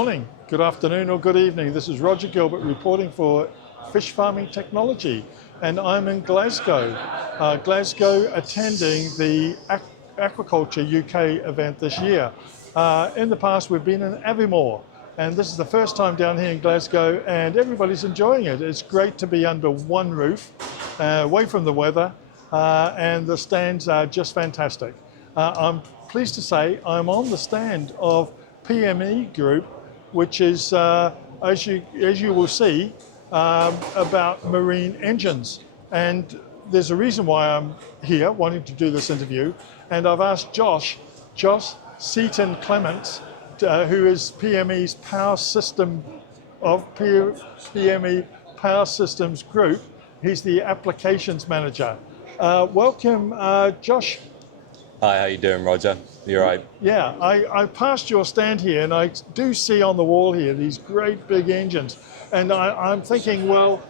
morning, good afternoon or good evening. This is Roger Gilbert reporting for Fish Farming Technology, and I'm in Glasgow. Glasgow attending the Aquaculture UK event this year. In the past we've been in Aviemore, and this is the first time down here in Glasgow, and everybody's enjoying it. It's great to be under one roof, away from the weather, and the stands are just fantastic. I'm pleased to say I'm on the stand of PME Group, which is, as you will see, about marine engines. And there's a reason why I'm here wanting to do this interview. And I've asked Josh Seton-Clements, who is PME's Power System of PME Power Systems Group. He's the Applications Manager. Welcome, Josh. Hi, how you doing, Roger? You all right? Yeah, I passed your stand here, and I do see on the wall here these great big engines. And I'm thinking, well,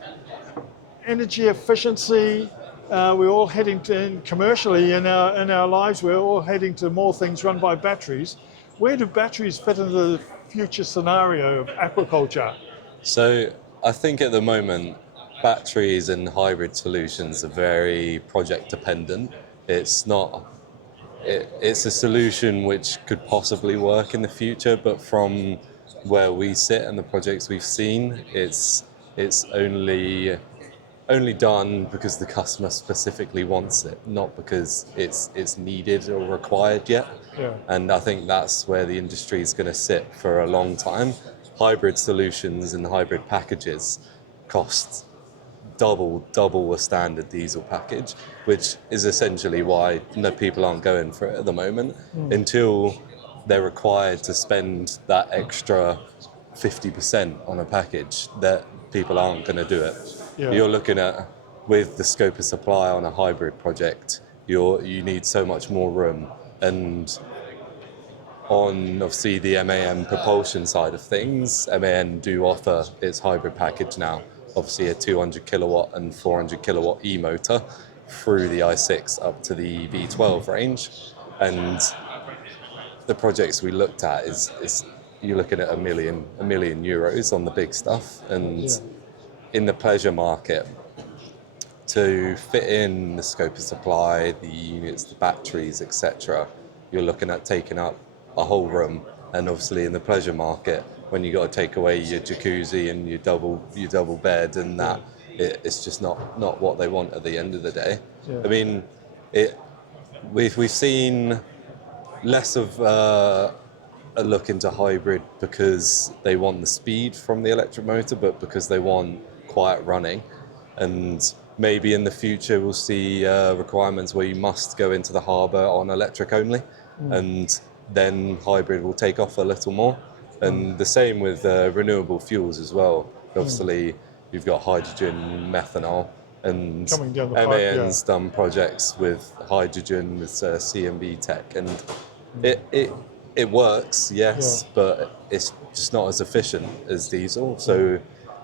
energy efficiency, we're all heading to, commercially in our lives, we're all heading to more things run by batteries. Where do batteries fit into the future scenario of aquaculture? So I think at the moment, batteries and hybrid solutions are very project dependent. It's a solution which could possibly work in the future, but from where we sit and the projects we've seen, it's only done because the customer specifically wants it, not because it's needed or required yet. Yeah. And I think that's where the industry is going to sit for a long time. Hybrid solutions and hybrid packages cost double a standard diesel package, which is essentially why people aren't going for it at the moment. Until they're required to spend that extra 50% on a package, that people aren't going to do it. Yeah. You're looking at, with the scope of supply on a hybrid project, you need so much more room. And on obviously the MAN propulsion side of things, MAN do offer its hybrid package now, obviously a 200 kilowatt and 400 kilowatt e-motor through the i6 up to the V12 range. And the projects we looked at is you're looking at a million euros on the big stuff. And in the pleasure market, to fit in the scope of supply, the units, the batteries, etc., you're looking at taking up a whole room. And obviously in the pleasure market, when you got to take away your jacuzzi and your double bed and that, it's just not what they want at the end of the day. Yeah. I mean, we've seen less of a look into hybrid because they want the speed from the electric motor, but because they want quiet running. And maybe in the future we'll see requirements where you must go into the harbour on electric only, and then hybrid will take off a little more. And the same with renewable fuels as well. Obviously, you've got hydrogen, methanol, and Coming down the pipe, MAN's done projects with hydrogen, with CMB tech, and it works, yes, but it's just not as efficient as diesel. So,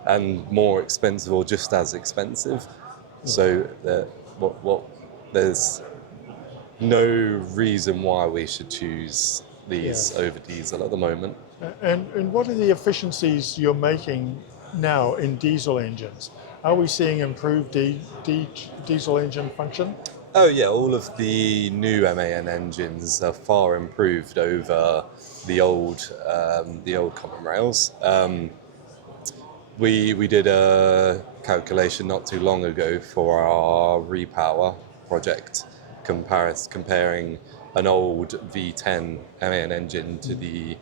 and more expensive or just as expensive. So there's no reason why we should choose these over diesel at the moment. And what are the efficiencies you're making now in diesel engines? Are we seeing improved diesel engine function? Oh yeah, all of the new MAN engines are far improved over the old common rails. We did a calculation not too long ago for our repower project, comparing an old V10 MAN engine to the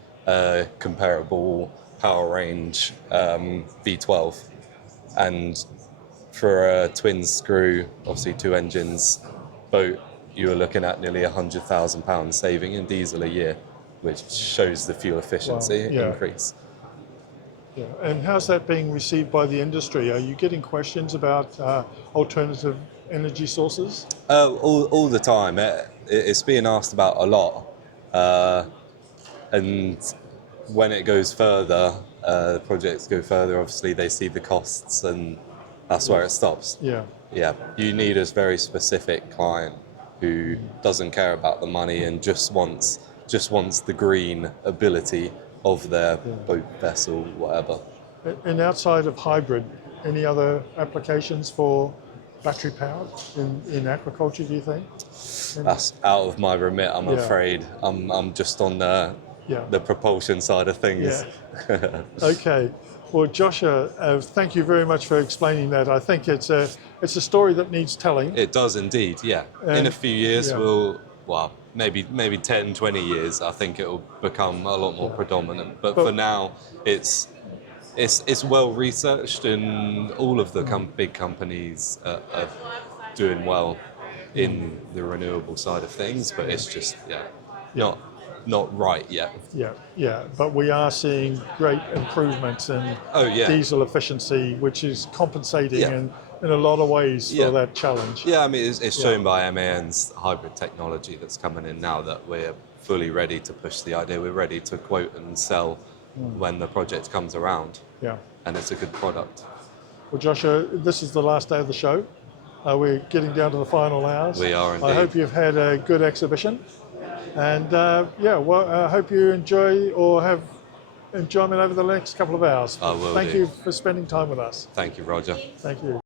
comparable power range V12, and for a twin screw, obviously two engines boat, you were looking at nearly £100,000 saving in diesel a year, which shows the fuel efficiency increase. Yeah. And how's that being received by the industry? Are you getting questions about alternative energy sources? All the time. It's being asked about a lot. And when it goes further, projects go further, obviously they see the costs, and that's where it stops. Yeah. You need a very specific client who doesn't care about the money and just wants the green ability of their boat, vessel, whatever. And outside of hybrid, any other applications for battery powered in aquaculture, do you think? That's out of my remit, I'm Yeah. afraid. I'm just on Yeah. the propulsion side of things. Yeah. Okay. Well, Joshua, thank you very much for explaining that. I think it's a story that needs telling. It does indeed, yeah. In And- a few years, yeah. maybe 10, 20 years, I think it will become a lot more predominant. But But- for now, it's well researched, and all of the big companies are doing well in the renewable side of things. But it's just not right yet. Yeah. But we are seeing great improvements in Oh yeah. diesel efficiency, which is compensating Yeah. in a lot of ways for Yeah. that challenge. Yeah, I mean, it's shown by MAN's hybrid technology that's coming in now that we're fully ready to push the idea. We're ready to quote and sell when the project comes around, Yeah. and it's a good product. Well, Joshua, this is the last day of the show. We're getting down to the final hours. We are indeed. I hope you've had a good exhibition. And I hope you enjoy or have enjoyment over the next couple of hours. I will Thank do. you for spending time with us. Thank you, Roger. Thank you.